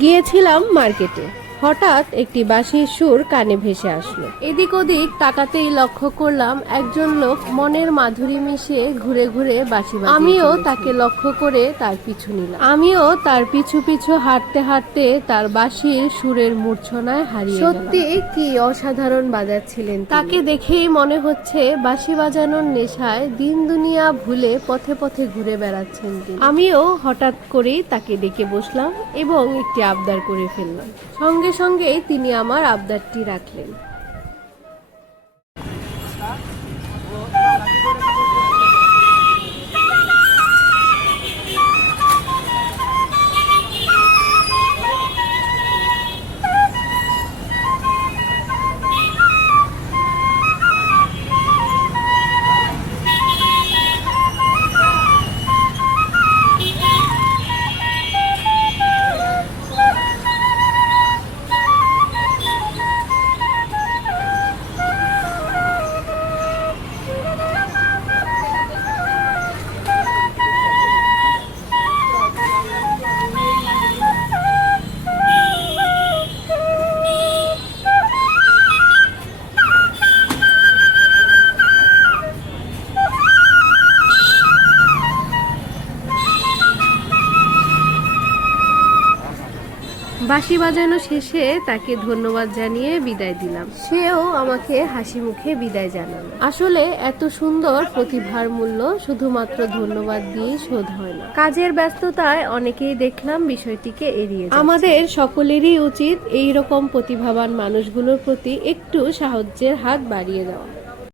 গিয়েছিলাম মার্কেটে, হঠাৎ একটি বাঁশির সুর কানে ভেসে আসলো। এদিক ওদিক তাকাতেই লক্ষ্য করলাম একজন লোক মনের মাধুরী মিশে ঘুরে ঘুরে বাঁশি বাজিয়ে আমিও তাকে লক্ষ্য করে তার পিছু নিলাম। আমিও তার পিছু পিছু হাঁটতে হাঁটতে তার বাঁশির সুরের মূর্ছনায় হারিয়ে গেলাম। সত্যি কি অসাধারণ বাজাচ্ছিলেন তাকে দেখেই মনে হচ্ছে বাঁশি বাজানোর নেশায় দিন দুনিয়া ভুলে পথে পথে ঘুরে বেড়াচ্ছেন তিনি। আমিও হঠাৎ করেই তাকে ডেকে বসলাম এবং একটি আবদার করে ফেললাম। সঙ্গে সঙ্গে তিনি আমার আবদারটি রাখলেন। বাঁশি বাজানো শেষে তাকে ধন্যবাদ জানিয়ে বিদায় দিলাম। সেও আমাকে হাসি মুখে বিদায় জানালো। আসলে এত সুন্দর প্রতিভার মূল্য শুধুমাত্র ধন্যবাদ দিয়ে শোধ হয় না। কাজের ব্যস্ততায় অনেকেই দেখলাম বিষয়টিকে এড়িয়ে যাচ্ছে। আমাদের সকলেরই উচিত এই রকম প্রতিভাবান মানুষগুলোর প্রতি একটু সাহায্যের হাত বাড়িয়ে দেওয়া।